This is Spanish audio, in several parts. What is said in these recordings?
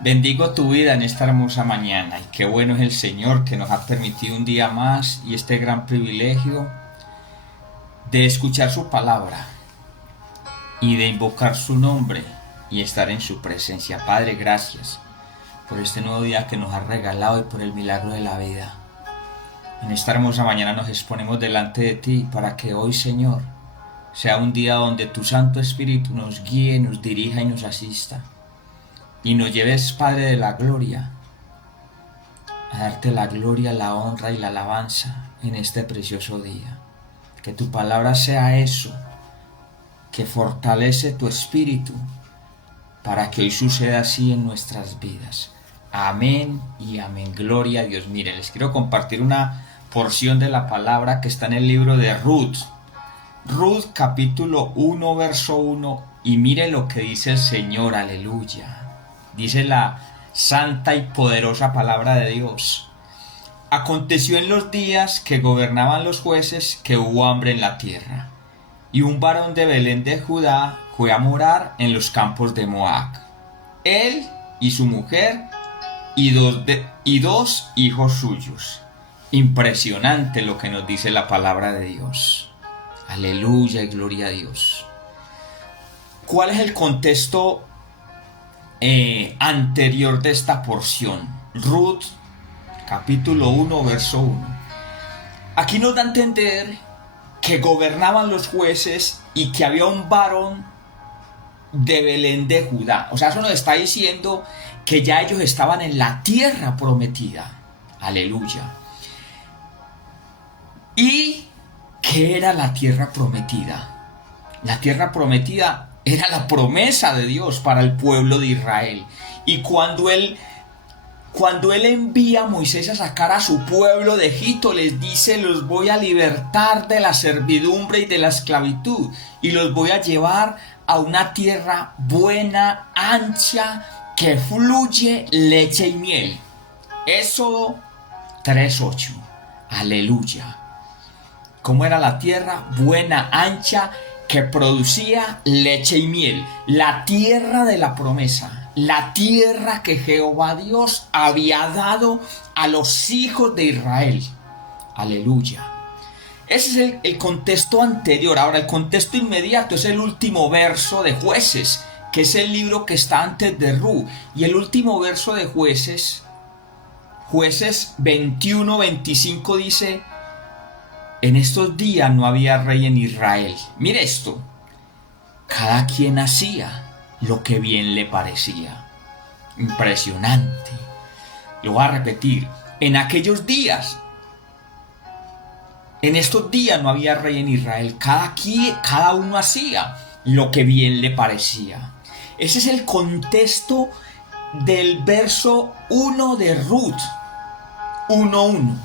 Bendigo tu vida en esta hermosa mañana y qué bueno es el Señor que nos ha permitido un día más y este gran privilegio de escuchar su palabra y de invocar su nombre y estar en su presencia. Padre, gracias por este nuevo día que nos has regalado y por el milagro de la vida. En esta hermosa mañana nos exponemos delante de ti para que hoy, Señor, sea un día donde tu Santo Espíritu nos guíe, nos dirija y nos asista. Y nos lleves, Padre de la gloria, a darte la gloria, la honra y la alabanza en este precioso día. Que tu palabra sea eso, que fortalece tu espíritu, para que hoy suceda así en nuestras vidas. Amén y amén. Gloria a Dios. Mire, les quiero compartir una porción de la palabra que está en el libro de Ruth. Ruth capítulo 1, verso 1. Y mire lo que dice el Señor, aleluya. Dice la santa y poderosa palabra de Dios. Aconteció en los días que gobernaban los jueces que hubo hambre en la tierra, y un varón de Belén de Judá fue a morar en los campos de Moab, él y su mujer y dos hijos suyos. Impresionante lo que nos dice la palabra de Dios. Aleluya y gloria a Dios. ¿Cuál es el contexto anterior de esta porción? Ruth capítulo 1 verso 1. Aquí nos da a entender que gobernaban los jueces y que había un varón de Belén de Judá. O sea, eso nos está diciendo que ya ellos estaban en la tierra prometida. Aleluya. ¿Y qué era la tierra prometida? La tierra prometida era la promesa de Dios para el pueblo de Israel. Y cuando él envía a Moisés a sacar a su pueblo de Egipto, les dice: los voy a libertar de la servidumbre y de la esclavitud, y los voy a llevar a una tierra buena, ancha, que fluye leche y miel. Éxodo 3:8. Aleluya. ¿Cómo era la tierra? Buena, ancha, que producía leche y miel. La tierra de la promesa, la tierra que Jehová Dios había dado a los hijos de Israel. Aleluya. Ese es el contexto anterior. Ahora, el contexto inmediato es el último verso de Jueces, que es el libro que está antes de Ruth. Y el último verso de Jueces 21-25 dice: en estos días no había rey en Israel. Mire esto. Cada quien hacía lo que bien le parecía. Impresionante. Lo voy a repetir. En aquellos días, en estos días no había rey en Israel. Cada uno hacía lo que bien le parecía. Ese es el contexto del verso 1 de Ruth 1:1.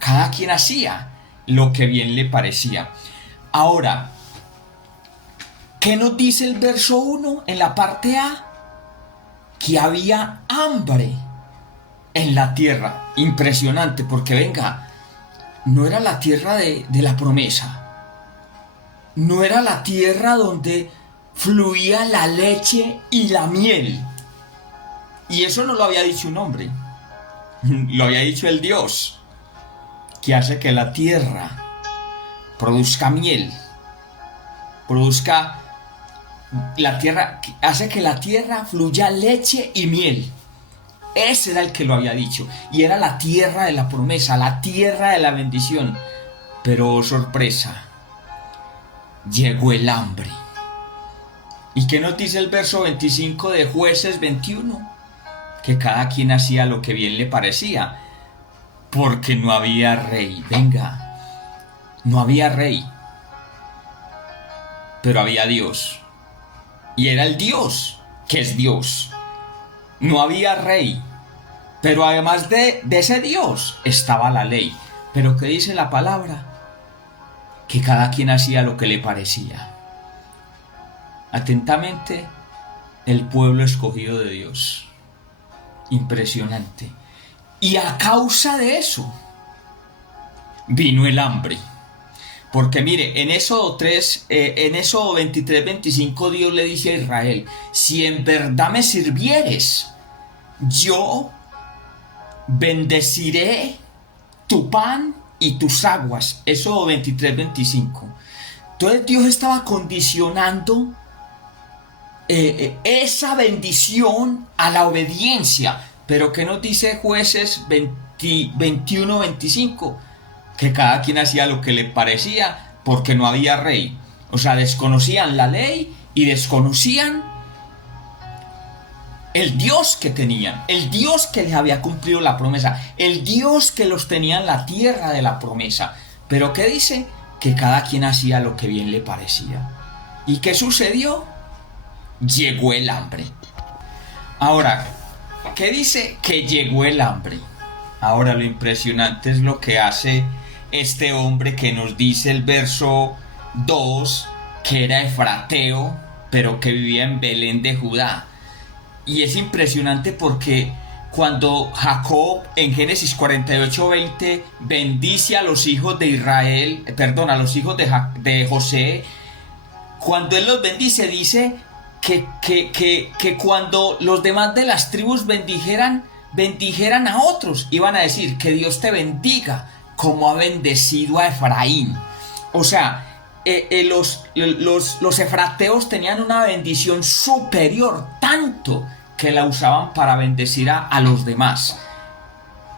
Cada quien hacía lo que bien le parecía. Ahora, ¿qué nos dice el verso 1 en la parte A? Que había hambre en la tierra. Impresionante, porque venga, no era la tierra de la promesa. No era la tierra donde fluía la leche y la miel. Y eso no lo había dicho un hombre. Lo había dicho el Dios que hace que la tierra produzca miel, hace que la tierra fluya leche y miel. Ese era el que lo había dicho, y era la tierra de la promesa, la tierra de la bendición. Pero oh, sorpresa, llegó el hambre. ¿Y qué nos dice el verso 25 de Jueces 21? Que cada quien hacía lo que bien le parecía, porque no había rey. Venga, no había rey, pero había Dios, y era el Dios que es Dios. No había rey, pero además de ese Dios estaba la ley. Pero ¿qué dice la palabra? Que cada quien hacía lo que le parecía. Atentamente, el pueblo escogido de Dios. Impresionante. Y a causa de eso vino el hambre. Porque mire, en Éxodo 23-25 Dios le dice a Israel: si en verdad me sirvieres, yo bendeciré tu pan y tus aguas. Eso 23-25. Entonces Dios estaba condicionando esa bendición a la obediencia. Pero ¿qué nos dice Jueces 21-25? Que cada quien hacía lo que le parecía porque no había rey. O sea, desconocían la ley y desconocían el Dios que tenían, el Dios que les había cumplido la promesa, el Dios que los tenía en la tierra de la promesa. Pero ¿qué dice? Que cada quien hacía lo que bien le parecía. ¿Y qué sucedió? Llegó el hambre. Ahora, ¿qué dice? Que llegó el hambre. Ahora lo impresionante es lo que hace este hombre que nos dice el verso 2, que era efrateo, pero que vivía en Belén de Judá. Y es impresionante porque cuando Jacob en Génesis 48:20 bendice a los hijos de Israel, a los hijos de José, cuando él los bendice dice que cuando los demás de las tribus bendijeran a otros, iban a decir que Dios te bendiga como ha bendecido a Efraín. O sea, los efrateos tenían una bendición superior, tanto que la usaban para bendecir a los demás,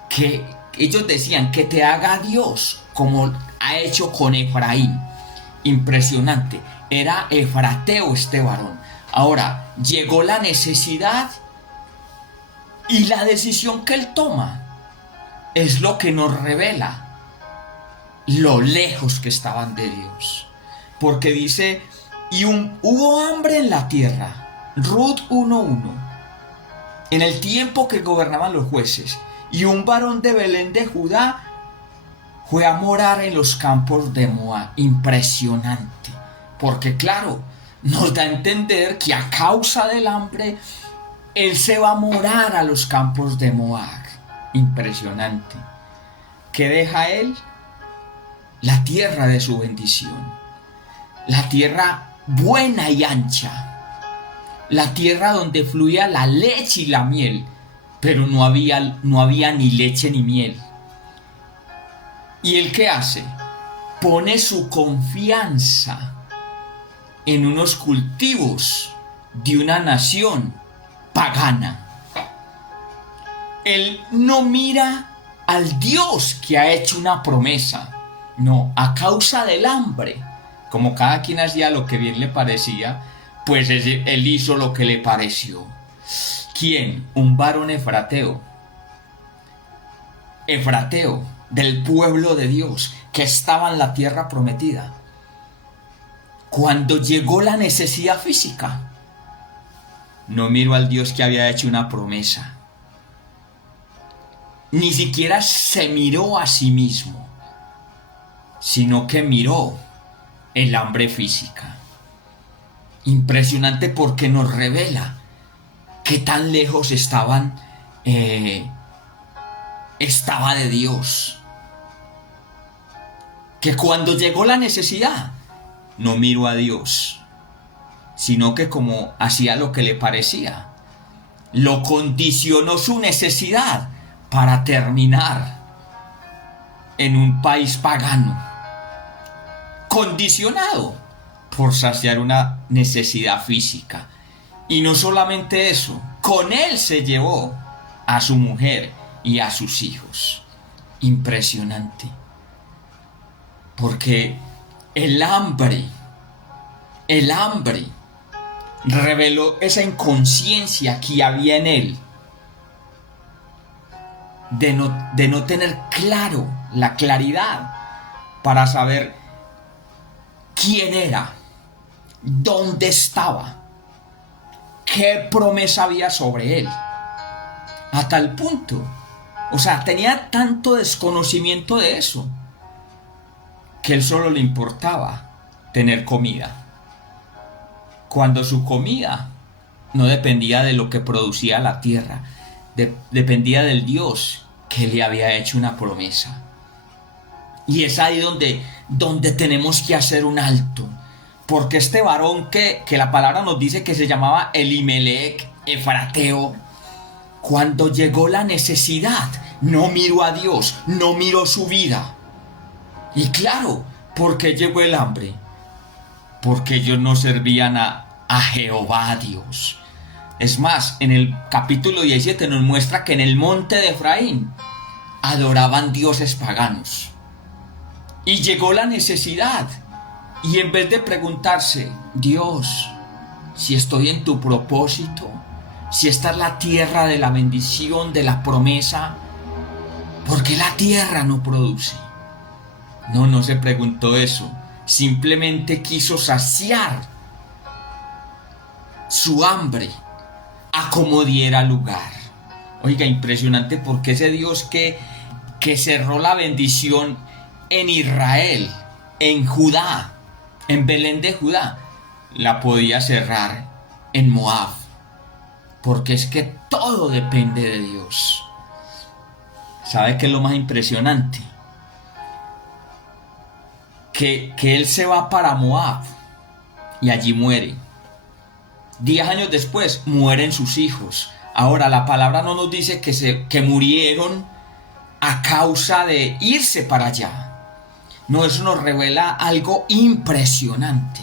que ellos decían que te haga Dios como ha hecho con Efraín. Impresionante, era efrateo este varón. Ahora llegó la necesidad y la decisión que él toma es lo que nos revela lo lejos que estaban de Dios. Porque dice, hubo hambre en la tierra, Ruth 1:1, en el tiempo que gobernaban los jueces, y un varón de Belén de Judá fue a morar en los campos de Moab. Impresionante, porque claro, nos da a entender que a causa del hambre, él se va a morar a los campos de Moab. Impresionante. ¿Qué deja él? La tierra de su bendición, la tierra buena y ancha, la tierra donde fluía la leche y la miel, pero no había ni leche ni miel. ¿Y él qué hace? Pone su confianza en unos cultivos de una nación pagana. Él no mira al Dios que ha hecho una promesa. No, a causa del hambre, como cada quien hacía lo que bien le parecía, pues él hizo lo que le pareció. ¿Quién? Un varón efrateo. Efrateo, del pueblo de Dios, que estaba en la tierra prometida. Cuando llegó la necesidad física, no miró al Dios que había hecho una promesa. Ni siquiera se miró a sí mismo, sino que miró el hambre física. Impresionante, porque nos revela qué tan lejos estaba de Dios. Que cuando llegó la necesidad, no miró a Dios, sino que como hacía lo que le parecía, lo condicionó su necesidad para terminar en un país pagano, condicionado por saciar una necesidad física. Y no solamente eso, con él se llevó a su mujer y a sus hijos. Impresionante, porque el hambre reveló esa inconsciencia que había en él de no tener la claridad para saber quién era, dónde estaba, qué promesa había sobre él. A tal punto, o sea, tenía tanto desconocimiento de eso, que él solo le importaba tener comida, cuando su comida no dependía de lo que producía la tierra, dependía del Dios que le había hecho una promesa. Y es ahí donde tenemos que hacer un alto, porque este varón que la palabra nos dice que se llamaba Elimelech, efrateo, Cuando llegó la necesidad, no miró a Dios, no miró su vida. Y claro, ¿por qué llegó el hambre? Porque ellos no servían a Jehová Dios. Es más, en el capítulo 17 nos muestra que en el monte de Efraín adoraban dioses paganos. Y llegó la necesidad. Y en vez de preguntarse, Dios, si estoy en tu propósito, si esta es la tierra de la bendición, de la promesa, ¿por qué la tierra no produce? No se preguntó eso. Simplemente quiso saciar su hambre a como diera lugar. Oiga, impresionante, porque ese Dios que cerró la bendición en Israel, en Judá, en Belén de Judá, la podía cerrar en Moab, porque es que todo depende de Dios. ¿Sabe qué es lo más impresionante? Que él se va para Moab y allí muere. 10 años después mueren sus hijos. Ahora la palabra no nos dice que murieron a causa de irse para allá. No, eso nos revela algo impresionante,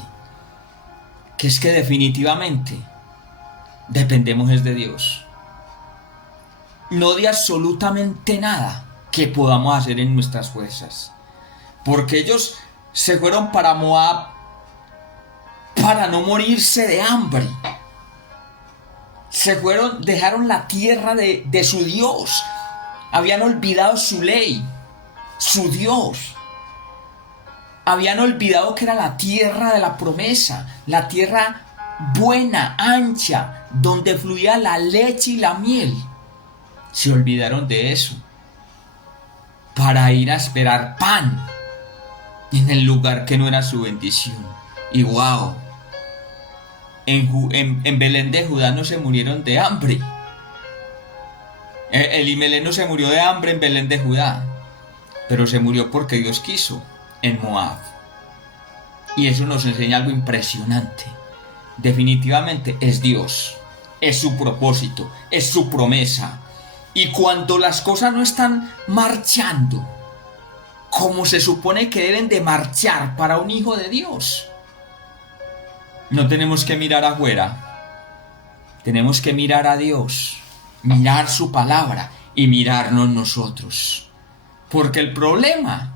que es que definitivamente dependemos es de Dios, no de absolutamente nada que podamos hacer en nuestras fuerzas, porque ellos se fueron para Moab para no morirse de hambre. Se fueron, dejaron la tierra de su Dios, habían olvidado su ley, su Dios. Habían olvidado que era la tierra de la promesa, la tierra buena, ancha, donde fluía la leche y la miel. Se olvidaron de eso para ir a esperar pan en el lugar que no era su bendición. Y wow, en Belén de Judá no se murieron de hambre. Elimelech no se murió de hambre en Belén de Judá, pero se murió porque Dios quiso en Moab. Y eso nos enseña algo impresionante. Definitivamente es Dios, es su propósito, es su promesa. Y cuando las cosas no están marchando como se supone que deben de marchar para un hijo de Dios, no tenemos que mirar afuera, tenemos que mirar a Dios, mirar su palabra y mirarnos nosotros. Porque el problema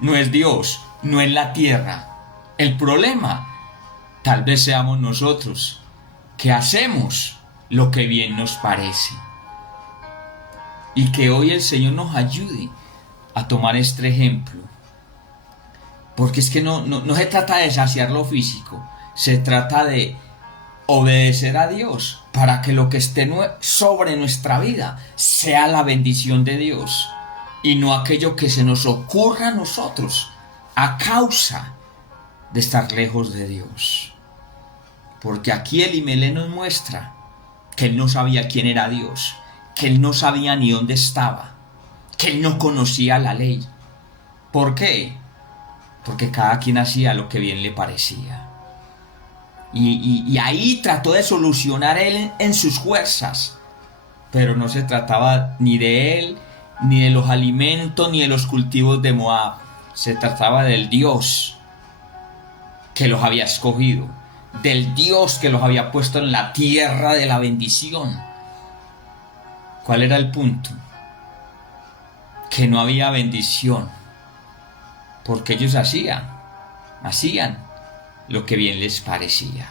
no es Dios, no es la tierra. El problema tal vez seamos nosotros, que hacemos lo que bien nos parece. Y que hoy el Señor nos ayude a tomar este ejemplo. Porque es que no se trata de saciar lo físico, se trata de obedecer a Dios para que lo que esté sobre nuestra vida sea la bendición de Dios y no aquello que se nos ocurra a nosotros a causa de estar lejos de Dios. Porque aquí Elimelech nos muestra que él no sabía quién era Dios, que él no sabía ni dónde estaba, que él no conocía la ley. ¿Por qué? Porque cada quien hacía lo que bien le parecía. Y ahí trató de solucionar él en sus fuerzas, pero no se trataba ni de él, ni de los alimentos, ni de los cultivos de Moab. Se trataba del Dios que los había escogido, del Dios que los había puesto en la tierra de la bendición. ¿Cuál era el punto? Que no había bendición, porque ellos hacían lo que bien les parecía.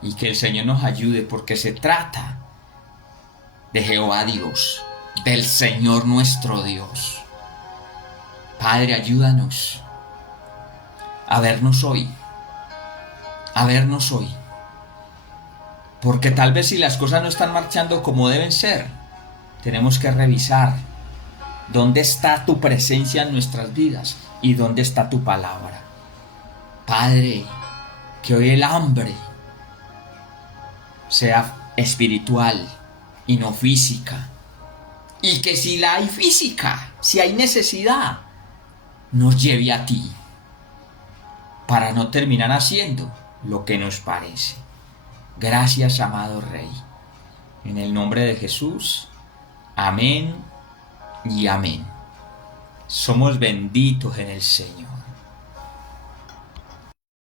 Y que el Señor nos ayude, porque se trata de Jehová Dios, del Señor nuestro Dios. Padre, ayúdanos a vernos hoy, porque tal vez si las cosas no están marchando como deben ser, tenemos que revisar dónde está tu presencia en nuestras vidas y dónde está tu palabra. Padre, que hoy el hambre sea espiritual y no física, y que si la hay física, si hay necesidad, nos lleve a ti, para no terminar haciendo lo que nos parece. Gracias, amado Rey. En el nombre de Jesús. Amén y amén. Somos benditos en el Señor.